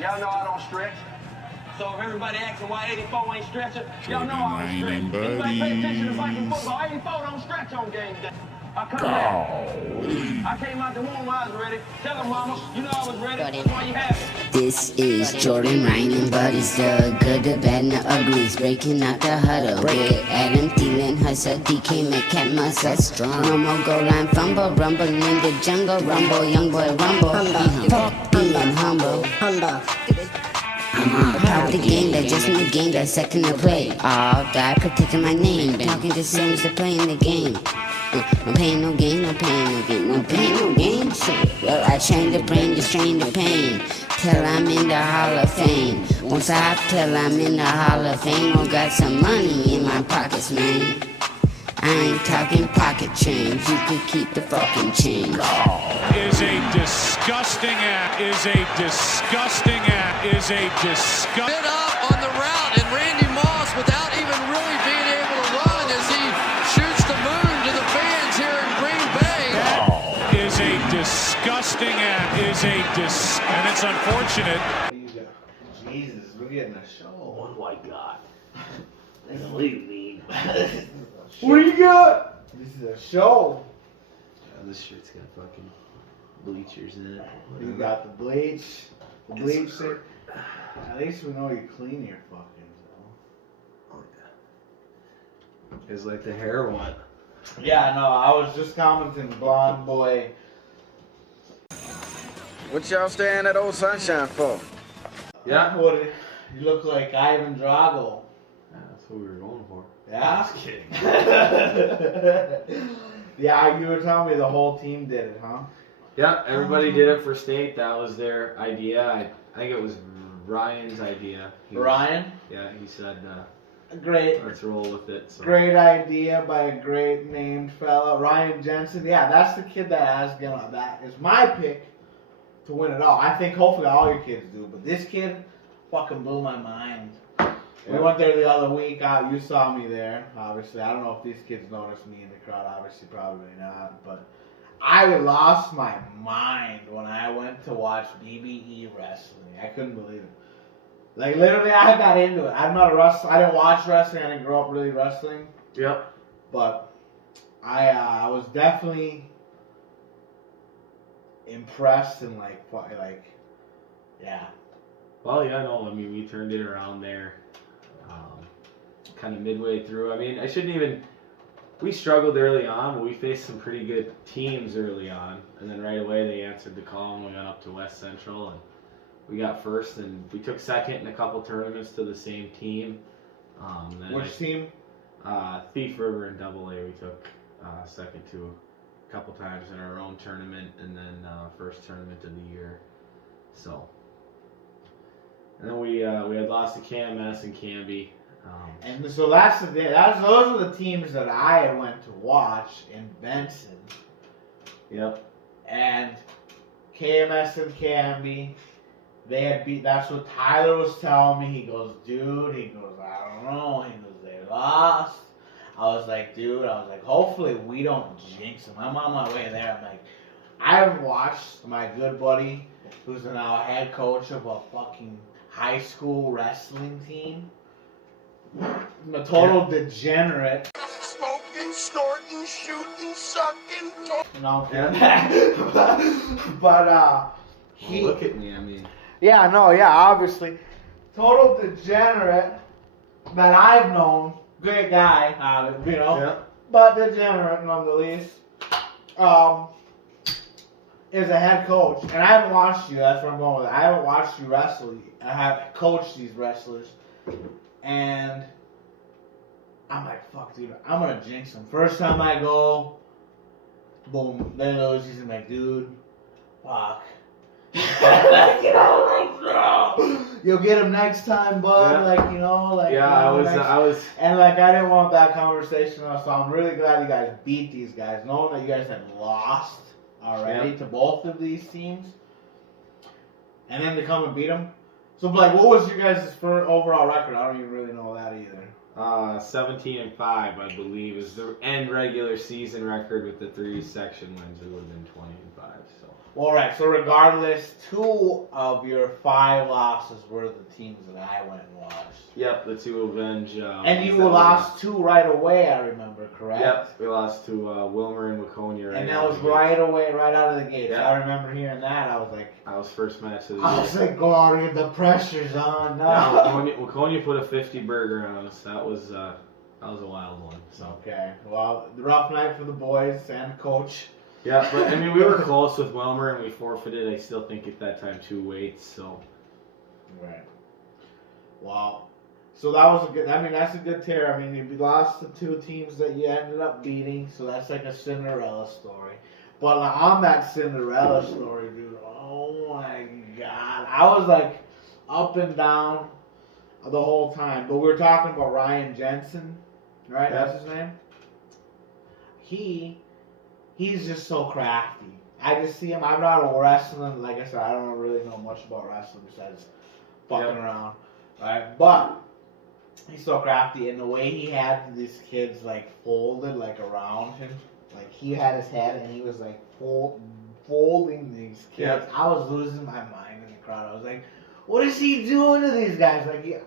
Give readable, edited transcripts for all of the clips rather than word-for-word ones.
Y'all know I don't stretch. So if everybody asking why 84 ain't stretching, y'all know I don't stretch. Anybody pay attention to Viking football, 84 don't stretch on game day. I came out the womb, I was ready. Tell them, mama, you know I was ready. That's why you have it. This is Jordan, Ryan, and Buddies, the good, the bad, and the uglies. Breaking out the huddle with Adam Thielen, Hustle, DK, Metcalf, Muscle, strong. No more goal line fumble, rumble in the jungle, rumble, young boy, rumble. Fuck being humble. I'm on top of the game, that just in the game, that second to play. All die protecting my name, talking to same to play in the game. No pain, no gain, no pain, no gain, no pain, no gain. Well, I train the brain, just train the pain. Till I'm in the Hall of Fame. Won't stop till I'm in the Hall of Fame. Oh, got some money in my pockets, man. I ain't talking pocket change. You could keep the fucking change. Is a disgusting act. Is a disgusting act. Is a disgusting. Bit up on the route, and Randy Moss, without even really being able to run, as he shoots the moon to the fans here in Green Bay. Is a disgusting act. Is a and it's unfortunate. Jesus, we're getting a show. What do I got? What do you mean? What do you got? This is a show. This shirt's got fucking bleachers in it. You got the bleach. The bleach. At least we know you clean your fucking Oh yeah. It's like the hair one. Yeah, no, I was just commenting, blonde boy. What y'all staying at Old Sunshine for? Yeah, what? You look like Ivan Drago. Yeah, that's what we were going for. Yeah? Just kidding. Yeah, you were telling me the whole team did it, huh? Yeah, everybody did it for state. That was their idea. I think it was Ryan's idea. Ryan? Yeah, he said, Great. let's roll with it. So. Great idea by a great named fella. Ryan Jensen. Yeah, that's the kid that asked him. That is my pick to win it all. I think hopefully all your kids do. But this kid fucking blew my mind. We went there the other week. You saw me there, obviously. I don't know if these kids noticed me in the crowd. Obviously, probably not. But I lost my mind when I went to watch BBE wrestling. I couldn't believe it. Like, literally, I got into it. I'm not a wrestler. I didn't watch wrestling. I didn't grow up really wrestling. Yep. But I was definitely impressed and, yeah. Well, yeah, no, I mean, we turned it around there. Kind of midway through. I mean, we struggled early on, but we faced some pretty good teams early on. And then right away they answered the call and we went up to West Central and we got first and we took second in a couple tournaments to the same team. Which team? Thief River and AA we took second to a couple times in our own tournament and then first tournament of the year. So, and then we had lost to KMS and Canby. And so those are the teams that I went to watch in Benson. Yep. And KMS and Canby, they had beat. That's what Tyler was telling me. He goes, dude. He goes, I don't know. He goes, they lost. I was like, dude. I was like, hopefully we don't jinx them. I'm on my way there. I'm like, I haven't watched my good buddy, who's now a head coach of a fucking high school wrestling team. I'm a total degenerate. Smoking, snorting, shooting, sucking. No, but he. Well, look at me. I mean. Yeah, no, yeah, obviously, total degenerate that I've known. Great guy, you know, Yeah. but degenerate nonetheless. Is a head coach, and I haven't watched you. That's where I'm going with it. I haven't watched you wrestle. I have coached these wrestlers. And I'm like, fuck, dude, I'm going to jinx them. First time I go, boom, they lose. He's like, dude, fuck. Like, you know, like, no. You'll get him next time, bud. Yeah. Like, you know, like. Yeah, you know, I was. And, like, I didn't want that conversation, so I'm really glad you guys beat these guys, knowing that you guys had lost already to both of these teams. And then to come and beat them. So, like, what was your guys' overall record? I don't even really know that either. 17-5, I believe, is the end regular season record with the 3 section wins. It would have been 20-5. So. All right. So regardless, 2 of your 5 losses were the teams that I went and watched. Yep, the 2 Revenge. And you lost 2 right away, I remember, correct? Yep, we lost to Wilmer and Waconia. And that was right away, right out of the gate. Yep. I remember hearing that. I was like, that was first match of the year. I was like, Glory, the pressure's on. No. Yeah, Waconia put a 50 burger on us. That was a wild one. So. Okay. Well, the rough night for the boys and coach. Yeah, but I mean, we were close with Wilmer and we forfeited. I still think at that time 2 weights. So. Right. Wow. So that was a good. I mean, that's a good tear. I mean, you lost the 2 teams that you ended up beating, so that's like a Cinderella story. But on that Cinderella story, dude, oh my God, I was like up and down the whole time. But we were talking about Ryan Jensen, right? Yeah. That's his name. He's just so crafty. I just see him. I'm not a wrestling. Like I said, I don't really know much about wrestling besides fucking around, right? But he's so crafty, and the way he had these kids like folded like around him, like he had his head and he was like folding these kids. Yep. I was losing my mind in the crowd. I was like, "What is he doing to these guys?" Like, yeah,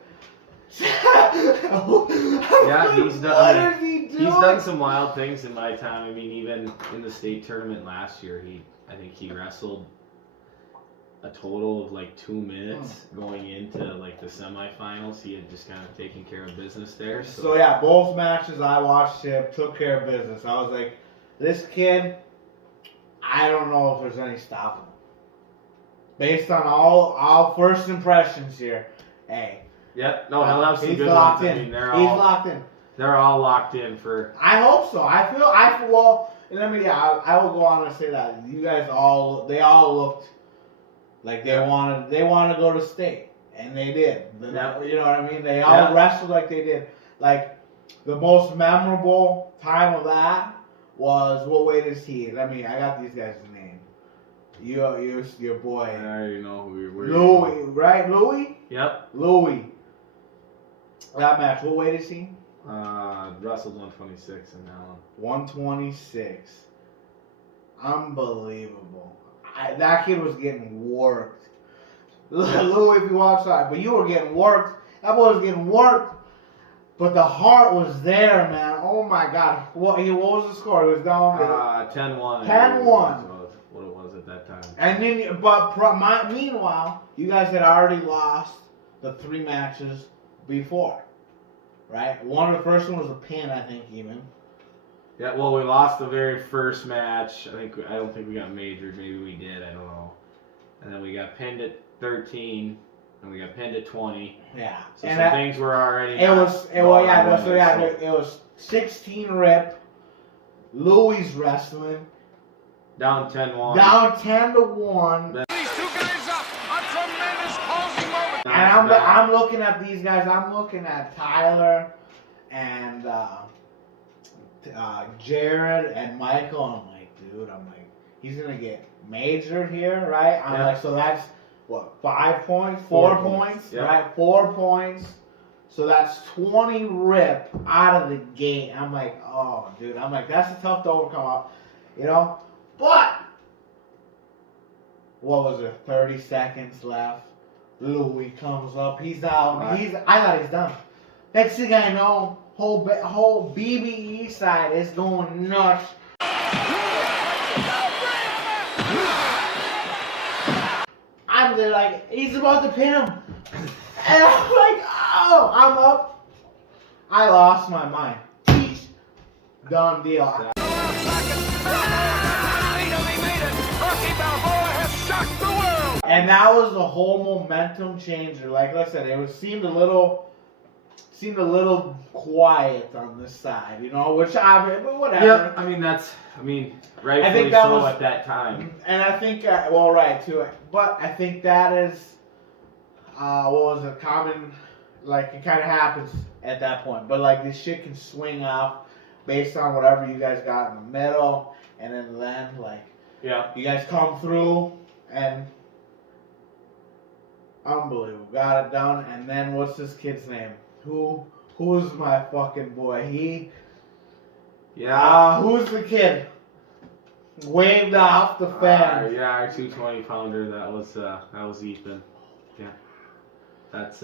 he's done. What is he doing? He's done some wild things in my time. I mean, even in the state tournament last year, I think he wrestled a total of like 2 minutes going into like the semifinals. He had just kind of taken care of business there. So yeah, both matches I watched him took care of business. I was like, this kid, I don't know if there's any stopping him. Based on all first impressions here, hey. Yep. No, he'll have some he's good locked ones. in. I mean, He's locked in. They're all locked in for. I hope so. I feel well. Let me. I will go on and say that you guys they all looked like they wanted to go to state, and they did. Yep. You know what I mean? They all wrestled like they did. Like the most memorable time of that was, what weight is he? I got these guys' name. Your boy. I already know who you're. Louis, right? Louis. Yep. Louis. That match. What weight is he? Wrestled 126 in that one. 126. Unbelievable. That kid was getting worked. Louis, if you watch that, but you were getting worked. That boy was getting worked. But the heart was there, man. Oh my God. What was the score? It was down 10-1. 10-1. What it was at that time. And then, meanwhile, you guys had already lost the 3 matches before, right? One of the first one was a pin, I think, even. Yeah, well, we lost the very first match. I don't think we got majored. Maybe we did. I don't know. And then we got pinned at 13, and we got pinned at 20. Yeah. So some things were already. It was 16 rip. Louis wrestling. Down 10-1. Down 10-1. These 2 guys up. A tremendous closing moment. And I'm looking at these guys. I'm looking at Tyler and Jared and Michael. And I'm like, dude, he's gonna get majored here, right? I'm like, so that's what, 5 points, 4 points, right? 4 points. So that's 20 rip out of the gate. I'm like, oh, dude. I'm like, that's tough to overcome, you know. But what was it? 30 seconds left. Louis comes up. He's out. I thought he's done. Next thing I know, whole BBE side is going nuts. I'm there like, he's about to pin him. And I'm like, oh, I'm up. I lost my mind. Done deal. And that was the whole momentum changer. Like I said, it seemed a little quiet on this side, you know, but whatever. Yeah, rightfully so at that time. And I think, right, too. But I think that is, common, like, it kind of happens at that point. But, like, this shit can swing off based on whatever you guys got in the middle. And then, like, you guys come through and unbelievable. Got it done. And then what's this kid's name? Who's my fucking boy? Who's the kid? waved off the fence. Yeah, our 220-pounder. That was Ethan. Yeah, that's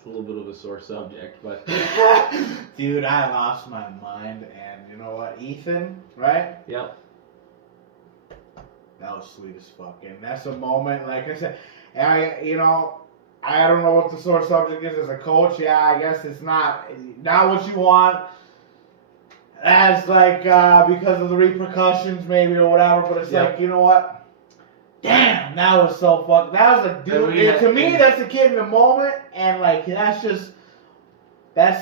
it's a little bit of a sore subject, but dude, I lost my mind, and you know what, Ethan, right? Yep. That was sweet as fuck, and that's a moment. Like I said, I don't know what the sore subject is as a coach. Yeah, I guess it's not what you want. As like because of the repercussions, maybe or whatever. But it's like, you know what? Damn, that was so fuck. That was a dude. To me, that's a kid in the moment, and like that's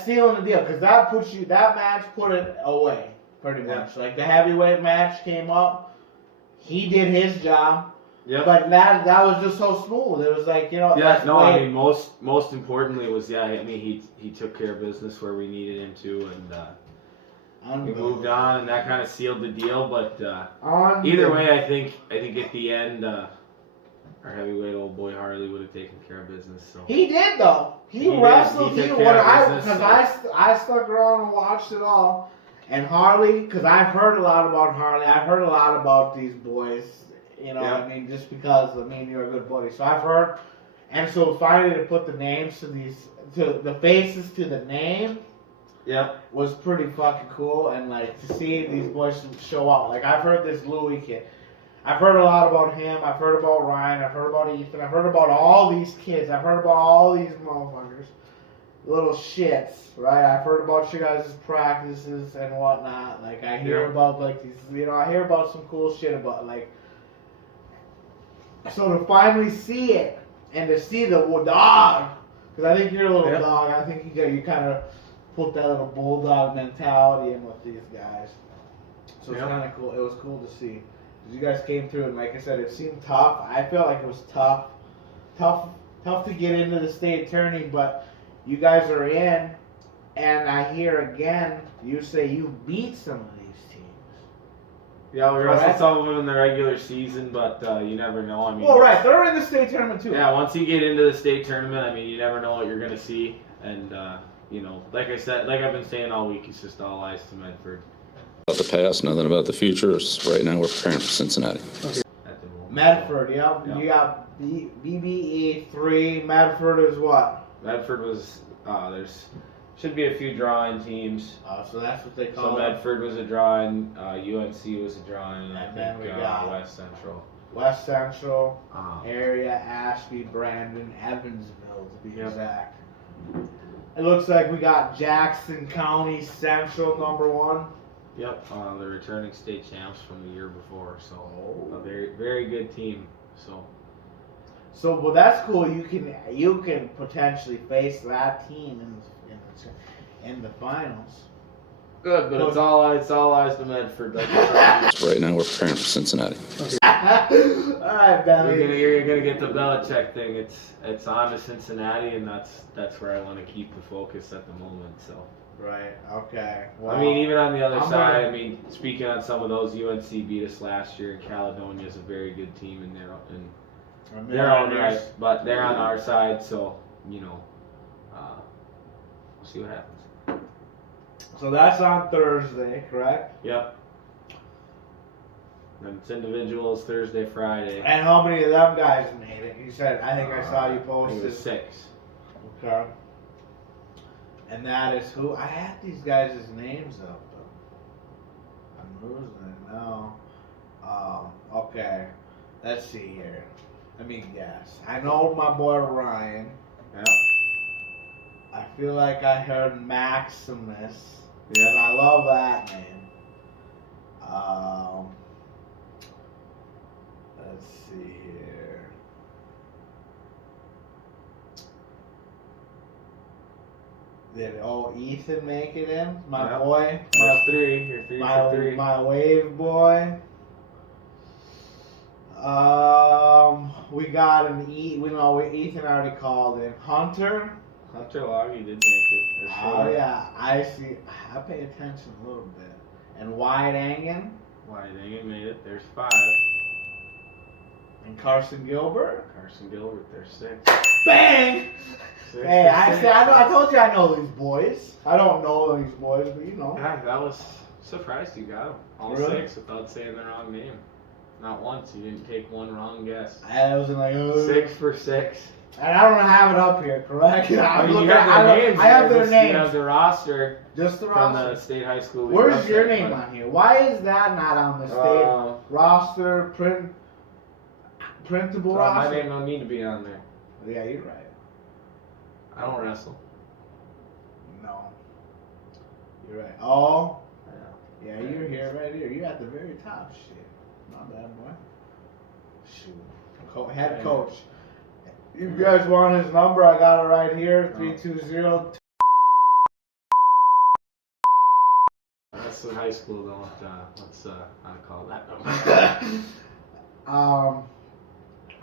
sealing the deal because that match put it away pretty much. Like the heavyweight match came up, he did his job. Yeah. But that was just so smooth. It was like, you know. Yeah. No, I mean most importantly was he took care of business where we needed him to, and we moved on, and that kind of sealed the deal. But either way, I think at the end, our heavyweight old boy Harley would have taken care of business. So he did though. He wrestled. I stuck around and watched it all, and Harley, because I've heard a lot about Harley. I've heard a lot about these boys. You know, I mean, just because you're a good buddy. So I've heard, and so finally to put the names to the faces to the name. Yep. Was pretty fucking cool, and like to see these boys show out. Like I've heard this Louis kid. I've heard a lot about him. I've heard about Ryan. I've heard about Ethan. I've heard about all these kids. I've heard about all these motherfuckers. Little shits, right? I've heard about you guys' practices and whatnot. Like I hear about like these, I hear about some cool shit about like. So to finally see it and to see the dog, because I think you're a little dog. I think you kind of put that little bulldog mentality in with these guys. So it's kind of cool. It was cool to see. You guys came through, and like I said, it seemed tough. I felt like it was tough to get into the state tourney, but you guys are in, and I hear again you say you beat some of these teams. Yeah, we wrestled some of them in the regular season, but you never know. I mean, well, right, they're in the state tournament too. Yeah, once you get into the state tournament, I mean, you never know what you're gonna see, and like I said, like I've been saying all week, it's just all eyes to Medford. About the past, nothing about the future. Right now, we're preparing for Cincinnati. Okay. Medford, yep. You got BBE 3. Medford is what? Medford was there's should be a few drawing teams. So that's what they call it. So Medford was a drawing, UNC was a drawing, and I think we got West Central. West Central area, Ashby, Brandon, Evansville to be exact. It looks like we got Jackson County Central #1. Yep, the returning state champs from the year before, so a very, very good team. So, well, that's cool. You can potentially face that team in the finals. Good, but it's all eyes to Medford. Like right now, we're preparing for Cincinnati. Okay. All right, Belly. You're gonna get the Belichick thing. It's on to Cincinnati, and that's where I want to keep the focus at the moment. So. Right. Okay. Well, I mean, even on the other side, I mean, speaking on some of those, UNC beat us last year, and Caledonia is a very good team in their own right, but they're on our side, so we'll see what happens. So that's on Thursday, correct? Yep. And it's individuals Thursday, Friday. And how many of them guys made it? You said, I think I saw you posted. It was 6. Okay. And that is who? I had these guys' names up, though. I'm losing it now. Okay. Let's see here. Let me guess. I know my boy Ryan. Yep. I feel like I heard Maximus. Yeah. And I love that name. Let's see here. Did Ethan make it in? My boy. My 3. You're 3 for 3. My wave boy. We got Ethan already called in. Hunter Loggy did make it. Oh yeah, I see. I pay attention a little bit. And Wyatt Angen. Wyatt Angen made it. There's 5. And Carson Gilbert. There's 6. Bang! Hey, I told you I know these boys. I don't know these boys, but you know. Yeah, that was surprised you got them. All Really? 6 without saying the wrong name. Not once. You didn't take one wrong guess. I was like, 6 for 6. And I don't have it up here, correct? You have their names. I have their names. You have the roster. Just the from roster. the state high school. Where's your name on here? Why is that not on the state roster, printable roster? My name don't need to be on there. Yeah, you're right. I don't wrestle. No. You're right. Oh. Yeah, you're here, right here. You're at the very top. Shit. Not bad, boy. Shoot. Head coach. You guys want his number? I got it right here. 320. That's in high school. Let's not call that number.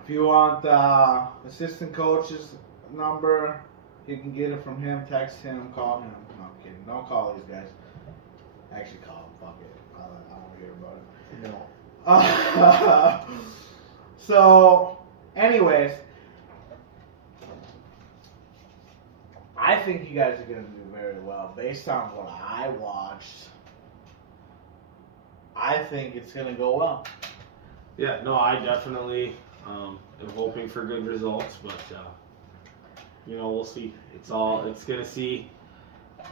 If you want the assistant coach's number, you can get it from him. Text him. Call him. No, I'm kidding. Don't call these guys. Actually, call him. Fuck it. I don't hear about it. No. So, anyways, I think you guys are going to do very well. Based on what I watched, I think it's going to go well. Yeah, no, I definitely am hoping for good results, but we'll see.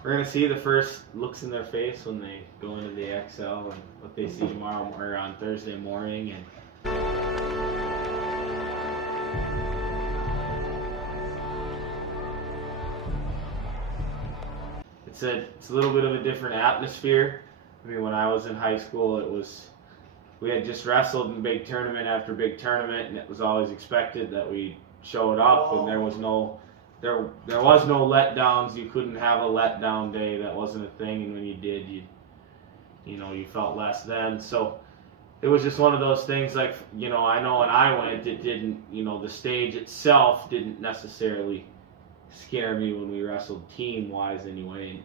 We're gonna see the first looks in their face when they go into the XL and what they see tomorrow or on Thursday morning, and it's a little bit of a different atmosphere. I mean, when I was in high school, we had just wrestled in big tournament after big tournament, and it was always expected that we showed up, and there was no letdowns. You couldn't have a letdown day. That wasn't a thing, and when you did, you felt less than. So it was just one of those things. Like, I know when I went, it didn't. The stage itself didn't necessarily scare me when we wrestled team-wise anyway. And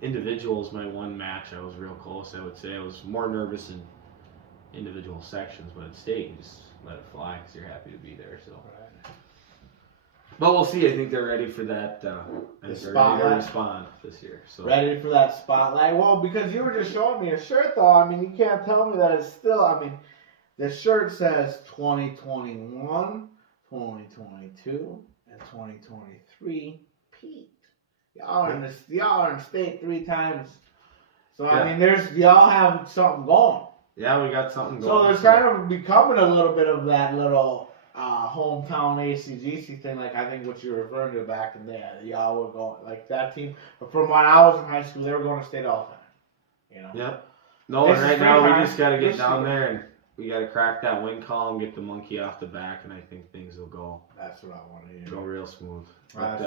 individuals, my one match, I was real close. I would say I was more nervous in individual sections, but at state, you just let it fly because you're happy to be there. So, but we'll see. I think they're ready for that. They're ready to respond this year. So ready for that spotlight. Well, because you were just showing me a shirt, though. I mean, you can't tell me that it's still. I mean, the shirt says 2021, 2022, and 2023 Pete. Y'all are in state 3 times. So yeah. I mean, y'all have something going. Yeah, we got something going. So there's kind of becoming a little bit of that little hometown ACGC thing, like I think what you were referring to back in there. Y'all were going, like that team. But from when I was in high school, they were going to state all the time. Yep. No, and right now we just got to get down there and we got to crack that win column, get the monkey off the back, and I think things will go. That's what I want to hear. Go real smooth. But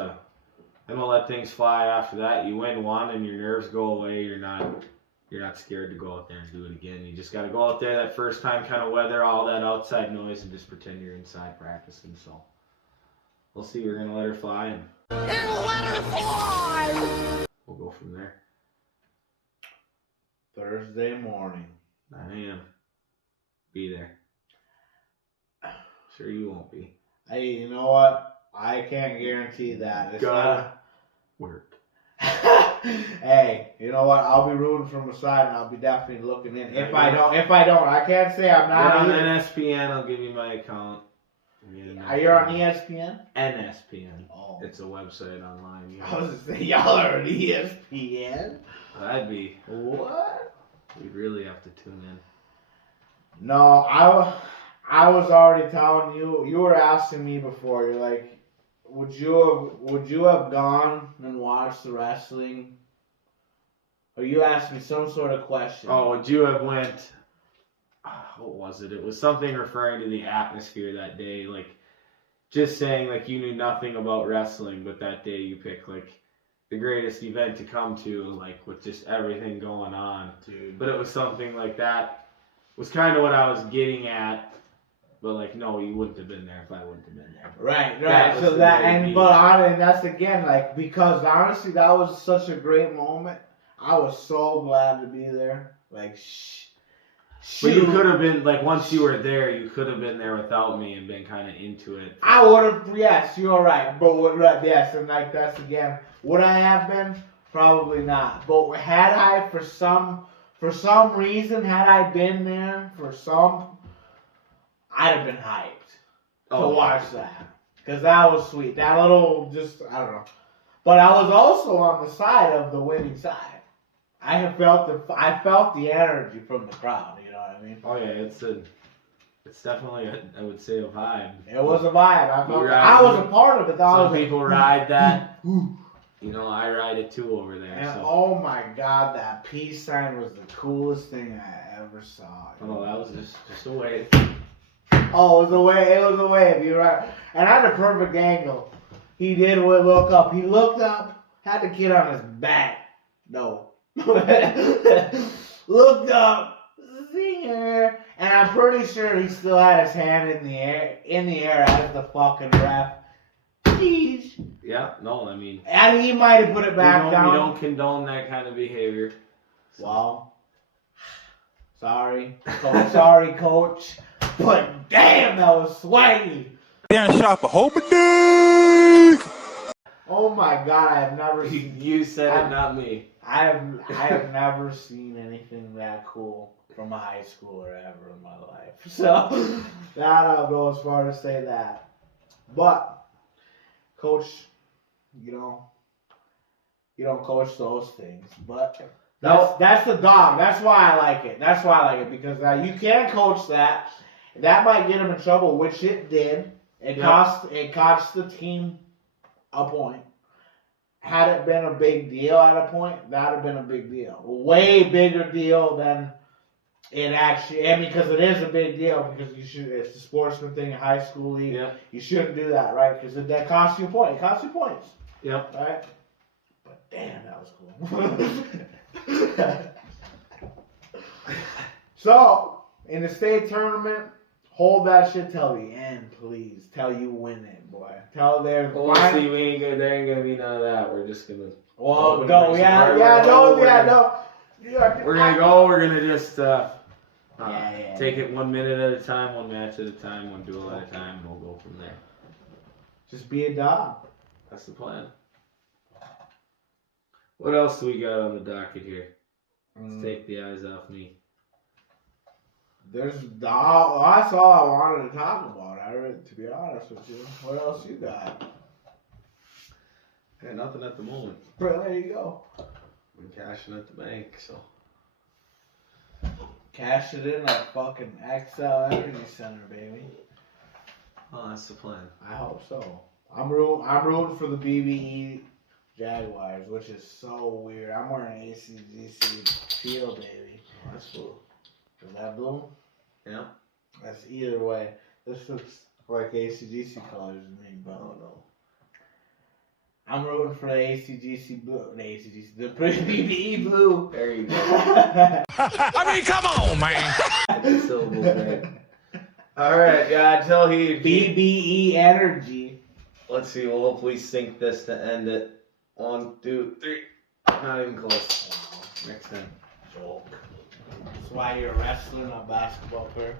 then we'll let things fly after that. You win one and your nerves go away. You're not scared to go out there and do it again. You just got to go out there that first time, kind of weather all that outside noise and just pretend you're inside practicing. So we'll see. We're going to let her fly. And let her fly! We'll go from there. Thursday morning. 9 a.m. Be there. Sure you won't be. Hey, you know what? I can't guarantee that. It's gotta work. Hey, you know what? I'll be rooting from the side, and I'll be definitely looking in. If I don't, I can't say I'm not. Get on NSPN. I'll give you my account. Are you on ESPN? NSPN. Oh, it's a website online. I was gonna say y'all are on ESPN. That'd be what? We'd really have to tune in. No, I was already telling you. You were asking me before. You're like, would you have gone and watched the wrestling? Or you asked me some sort of question. Oh, would you have went? What was it? It was something referring to the atmosphere that day. Like, just saying, like, you knew nothing about wrestling, but that day you picked, like, the greatest event to come to, like, with just everything going on. Dude. But it was something like that. Was kind of what I was getting at. But, like, no, you wouldn't have been there if I wouldn't have been there. Right. So that, and that's again, like, because honestly, that was such a great moment. I was so glad to be there. Like, But you could have been, like, once you were there, you could have been there without me and been kind of into it. I would have, yes, you're right. But, yes, and, like, that's again, would I have been? Probably not. But had I, for For some reason, had I been there, I'd have been hyped to watch that. Because that was sweet. That little, I don't know. But I was also on the side of the winning side. I felt the energy from the crowd, you know what I mean? Oh yeah, it's definitely I would say a vibe. It was a vibe. I was a part of it. Some people ride that. You know, I ride it too over there. And so. oh my God, that peace sign was the coolest thing I ever saw. Oh, that was just a wave. Oh, it was a wave. It was a wave. You're right. And I had a perfect angle. He did look up. He looked up, had the kid on his back. No. Looked up, zinger, and I'm pretty sure he still had his hand in the air as the fucking ref. Jeez. Yeah, no, I mean. And he might have put it back down. We don't condone that kind of behavior. So. Well, sorry, coach. But damn, that was swaggy. Down shop a whole bit. Oh my God, I have never seen. You said it, not me. I have never seen anything that cool from a high schooler ever in my life. So that I'll go as far to say that. But coach, you don't coach those things. But that's the dog. That's why I like it. Because you can coach that. That might get him in trouble, which it did. It cost the team a point. Had it been a big deal at a point, that would have been a big deal. Way bigger deal than it actually, and because it is a big deal, because it's a sportsman thing, a high school league, you shouldn't do that, right? Because that costs you a point. It costs you points. Yep. Right? But damn, that was cool. So, in the state tournament, hold that shit till the end, please. Till you win it, boy. Till there's. Well, see, there ain't gonna be none of that. We're just gonna. Well, no. We're gonna go. We're gonna just take it 1 minute at a time, one match at a time, one duel at a time, and we'll go from there. Just be a dog. That's the plan. What else do we got on the docket here? Let's take the eyes off me. That's all I wanted to talk about. To be honest with you, what else you got? Hey, nothing at the moment. There you go. I'm cashing at the bank, so. Cash it in at fucking XL Energy Center, baby. Oh, that's the plan. I hope so. I'm rooting for the BBE Jaguars, which is so weird. I'm wearing ACDC feel, baby. Oh, that's cool. Is that blue? Yeah. That's either way. This looks like ACDC colors to me, but I don't know. I'm rooting for the ACDC blue. The BBE blue. There you go. I mean, come on, man. Syllables, man. All right, yeah, until he BBE Energy. Let's see. We'll hopefully sync this to end it. 1, 2, 3. Not even close. Next time. Joke. That's why you're wrestling, not basketball player.